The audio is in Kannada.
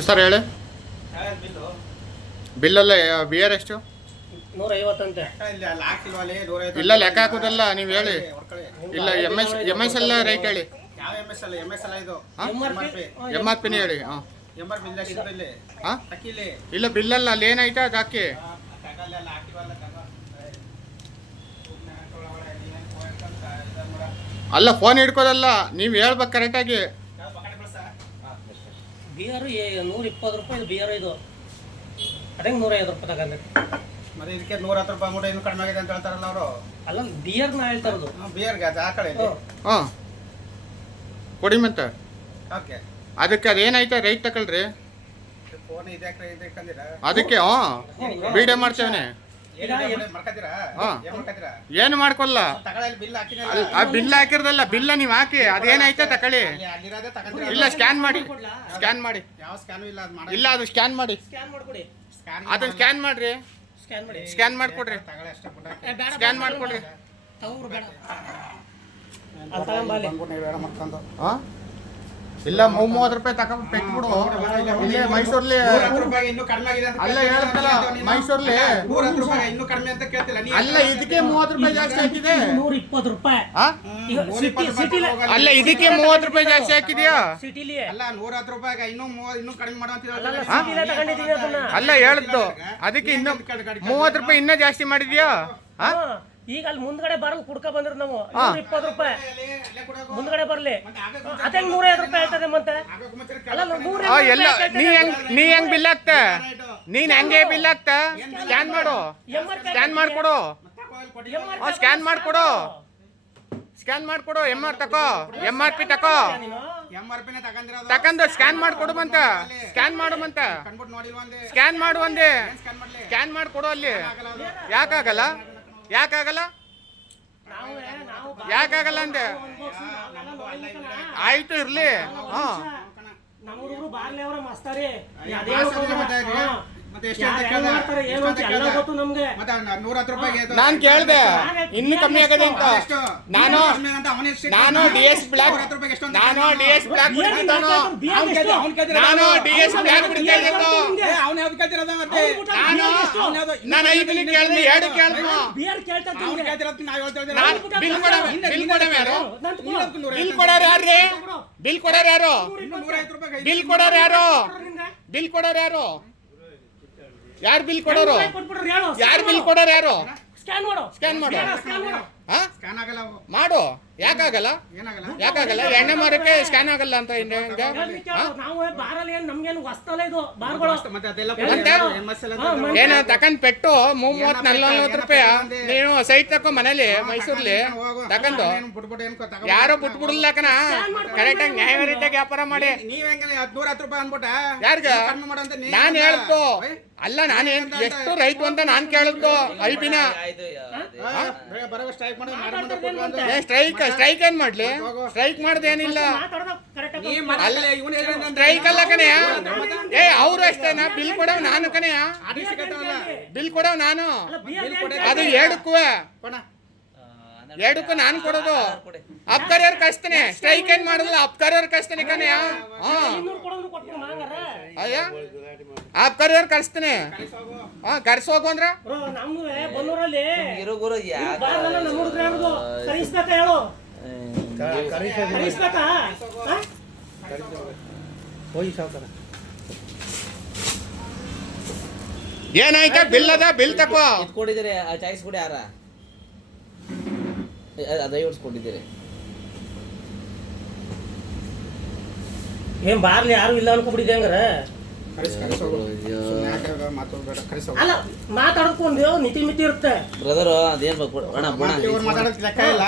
ಎಷ್ಟು ಸರ್ ಹೇಳಿ? ಬಿಲ್ಲಲ್ಲ ಬಿಯರ್ ಎಷ್ಟು? 150 ಅಂತೆ. ಇಲ್ಲ ಲೆಕ್ಕ ಹಾಕೋದಲ್ಲ, ನೀವು ಹೇಳಿ. ಇಲ್ಲ ಎಮ್ ಎಸ್ ಎಲ್ಲ ರೈಟ್ ಹೇಳಿ. ಎಮ್ ಆರ್ ಪಿನೇ ಹೇಳಿ. ಹಾಂ ಇಲ್ಲ ಬಿಲ್ಲಲ್ಲ, ಅಲ್ಲಿ ಏನಾಯ್ತಾ ಅದು ಹಾಕಿ. ಅಲ್ಲ ಫೋನ್ ಹಿಡ್ಕೋದಲ್ಲ, ನೀವು ಹೇಳ್ಬೇಕು ಕರೆಕ್ಟಾಗಿ. ಬಿಯರು 120 ರೂಪಾಯಿ ಬಿಯರ್ ಇದು. ಅದೇ 150 ರೂಪಾಯಿ ತಗೊಂಡೆ. ಮತ್ತೆ ಇದಕ್ಕೆ 110 ರೂಪಾಯಿ ಮೂಟೆ ಇನ್ನೂ ಕಡಿಮೆ ಆಗಿದೆ ಅಂತ ಹೇಳ್ತಾರಲ್ಲ ಅವರು. ಅಲ್ಲ ಬಿಯರ್ನ ಹೇಳ್ತಾ ಇರೋದು. ಬಿಯರ್ಗೆ ಅದು ಹಾಕಳಿ. ಹಾಂ ಕೊಡಿ ಮತ್ತೆ. ಓಕೆ ಅದಕ್ಕೆ ಅದೇನಾಯ್ತಾ ರೈಟ್ ತಗೊಳ್ರಿ. ಫೋನ್ ಇದೆ ಕಂದಿರಾ ಅದಕ್ಕೆ ವಿಡಿಯೋ ಮಾಡ್ತೇವೆ. ಏನು ಮಾಡ್ಕೊಲ್ಲ, ಆ ಬಿಲ್ ಹಾಕಿರೋದಲ್ಲ, ಬಿಲ್ಲ ನೀವು ಹಾಕಿ ಅದೇನಾಯ್ತಾ ತಗೊಳ್ಳಿ. ಇಲ್ಲ ಸ್ಕ್ಯಾನ್ ಮಾಡಿ, ಸ್ಕ್ಯಾನ್ ಮಾಡಿ. ಇಲ್ಲ ಅದು ಸ್ಕ್ಯಾನ್ ಮಾಡಿ, ಅದನ್ನ ಸ್ಕ್ಯಾನ್ ಮಾಡ್ರಿ, ಸ್ಕ್ಯಾನ್ ಮಾಡಿಕೊಡ್ರಿ, ಸ್ಕ್ಯಾನ್ ಮಾಡಿಕೊಡ್ರಿ. ಇಲ್ಲ 30 ರೂಪಾಯಿ ತಗೊಂಡು ಪೆಟ್ಬಿಡು. ಇಲ್ಲೇ ಮೈಸೂರ್ಲಿ ಅಲ್ಲ ಹೇಳತ್ತಲ್ಲ, ಮೈಸೂರ್ಲಿ ಅಲ್ಲ ಇದಕ್ಕೆ 30 ರೂಪಾಯಿ ಜಾಸ್ತಿ ಹಾಕಿದೆ. 120 ರೂಪಾಯಿ ಅಲ್ಲ ಇದಕ್ಕೆ 30 ರೂಪಾಯಿ ಜಾಸ್ತಿ ಹಾಕಿದ್ಯಾ? ಅಲ್ಲ 110 ರೂಪಾಯಿಗೆ ಇನ್ನೂ ಕಡಿಮೆ ಮಾಡುವಂತ. ಅಲ್ಲ ಹೇಳಿದ್ದು ಅದಕ್ಕೆ ಇನ್ನೂ 30 ರೂಪಾಯಿ ಇನ್ನೂ ಜಾಸ್ತಿ ಮಾಡಿದ್ಯಾ? ಈಗ ಅಲ್ಲಿ ಮುಂದ್ಗಡೆ ಬರಲ್ ಕುಡ್ಕ ಬಂದ್ರ ನಾವು 120 ರೂಪಾಯಿ ಮುಂದ್ಗಡೆ ಬರ್ಲಿ. ಅದೇ 150 ರೂಪಾಯಿ ಆಯ್ತದೆ ಮತ್ತೆ. ಎಲ್ಲ ನೀ ಹೆಂಗ್ ಬಿಲ್ ಹಾಕ್ತ? ನೀನ್ ಹೆಂಗೆ ಬಿಲ್ ಹಾಕ್ತ? ಸ್ಕ್ಯಾನ್ ಮಾಡು, ಸ್ಕ್ಯಾನ್ ಮಾಡ್ಕೊಡು, ಸ್ಕ್ಯಾನ್ ಮಾಡ್ಕೊಡು, ಸ್ಕ್ಯಾನ್ ಮಾಡ್ಕೊಡು. ಎಮ್ ಆರ್ ತಕೋ, ಎಮ್ ಆರ್ ಪಿ ತಕೋ, ತಕಂದು ಸ್ಕ್ಯಾನ್ ಮಾಡ್ಕೊಡು ಮಂತ. ಸ್ಕ್ಯಾನ್ ಮಾಡು ಮಂತ, ಸ್ಕ್ಯಾನ್ ಮಾಡು ಒಂದೇ, ಸ್ಕ್ಯಾನ್ ಮಾಡ್ಕೊಡು ಅಲ್ಲಿ. ಯಾಕಾಗಲ್ಲ, ಯಾಕಾಗಲ್ಲ, ಯಾಕಾಗಲ್ಲ ಅಂದೆ. ಆಯ್ತು ಇರ್ಲಿ. ನಾನ್ ಕೇಳ್ದೆ ಇನ್ನು ಕಮ್ಮಿ ಆಗದೆ ಅಂತ. ನಾನು ಡಿ ಎಸ್ ಬ್ಲಾಕ್ ಬಿಡ್ತಿದ್ದಾನು, ನಾನು ಡಿ ಎಸ್ ಬ್ಲಾಕ್ ಬಿಡ್ತಿದ್ದಾನು. ನಾನು 5 ಬಿಲ್ ಕೇಳಿದೆ, 2 ಕೇಳಿದ್ನು. ಬಿಲ್ ಕೊಡೋರು ಯಾರು? ಬಿಲ್ ಕೊಡೋರು ಯಾರ್ರಿ? ಬಿಲ್ ಕೊಡೋರು ಯಾರು? ಬಿಲ್ ಕೊಡೋರು ಯಾರು? ಬಿಲ್ ಕೊಡೋರು ಯಾರು? ಯಾರು ಬಿಲ್ ಕೊಡೋರು? ಯಾರು ಬಿಲ್ ಕೊಡೋರು ಯಾರು? ಸ್ಕ್ಯಾನ್ ಮಾಡು, ಮಾಡು. ಯಾಕಾಗಲ್ಲ, ಯಾಕಾಗಲ್ಲ? ಎಣ್ಣೆ ಮಾರಕ್ಕೆ ಸ್ಕ್ಯಾನ್ ಆಗಲ್ಲ ಅಂತ ಏನ ತಕೊಂಡ್ ಪೆಟ್ಟು 30-40 ರೂಪಾಯಿ ನೀನು ಸೈಟ್ ತಕೊ ಮನೇಲಿ ಮೈಸೂರ್ಲಿ ತಕೊಂಡು. ಯಾರೋ ಬಿಟ್ಬಿಡಲ್ಲ ಕಣ, ಕರೆಕ್ಟಾಗಿ ನ್ಯಾಯವಾರಿತಾಗಿ ವ್ಯಾಪಾರ ಮಾಡಿ. ಯಾರ್ಗ ನಾನು ಹೇಳ್ತು ಅಲ್ಲ, ನಾನು ಎಷ್ಟು ರೈತ ಅಂತ ನಾನು ಕೇಳಿದ್ದು. ಐಬಿನ ಸ್ಟ್ರೈಕ್ ಏನ್ ಮಾಡ್ಲಿ? ಸ್ಟ್ರೈಕ್ ಮಾಡ್ದೇನಿಲ್ಲ, ಸ್ಟ್ರೈಕ್ ಅಲ್ಲ ಕಣೆಯ. ಅವ್ರು ಅಷ್ಟೇನಾ? ಬಿಲ್ ಕೊಡವ್ ನಾನು ಕಣೆಯ, ಬಿಲ್ ಕೊಡವ್ ನಾನು. ಅದು 2ಕ್ಕೂ ನಾನು ಕೊಡೋದು. ಅಬ್ಕಾರಿಯವ್ರು ಕಳಿಸ್ತೀನಿ, ಸ್ಟ್ರೈಕ್ ಏನ್ ಮಾಡಲ್ಲ, ಅಬ್ಕಾರಿಯವ್ರು ಕಳಿಸ್ತೀನಿ ಕಣೆಯ. ಅಯ್ಯ ಅಬ್ಕಾರಿಯವ್ರು ಕಳಿಸ್ತೀನಿ. ಕರ್ಸೋಗು ಅಂದ್ರ ಏನಾಯ್ತಾ? ಬಿಲ್ ಅದ, ಬಿಲ್ ತಕೋ. ಕೊಟ್ಟಿದ್ದೀರಿ ಚಾಯ್ಸ್ ಕೊಡಿ. ಯಾರ ದಯವಿಟ್ಟು ಕೊಟ್ಟಿದ್ದೀರಿ? ಏನ್ ಬಾರ್ಲಿ ಯಾರು ಇಲ್ಲ ಅನ್ಕೊಬಿಟ್ಟಿದೆ ಹಂಗಾರ. ಅಲ್ಲ ಮಾತಾಡ್ಕೊಂಡು ನೀತಿ ಮಿತಿ ಇರುತ್ತೆ ಬ್ರದರ್. ಅದೇನ್ ಲೆಕ್ಕ ಇಲ್ಲ,